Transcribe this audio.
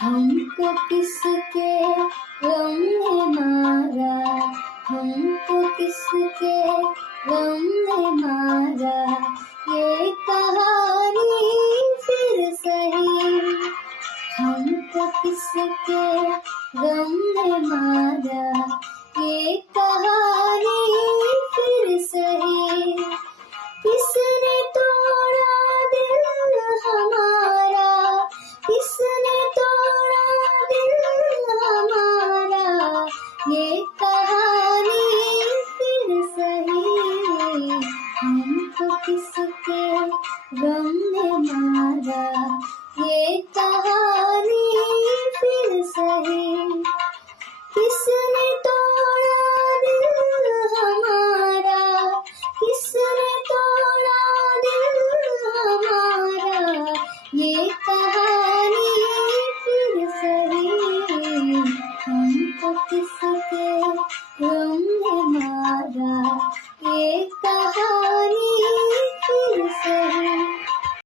हमको किसके गम ने मारा, हमको किसके गम ने मारा, ये कहानी फिर सही। हमको किसके गम ने मारा, ये कहानी फिर सही। किसने तोड़ा दिल हमारा, किसने तोड़ा दिल हमारा, ये कहानी फिर सही। हमको किसके गम ने मारा, ये कहानी फिर सही। किसने तोड़ा दिल हमारा, किसने तोड़ा दिल हमारा, ये कहानी फिर सही। हमको किसके गम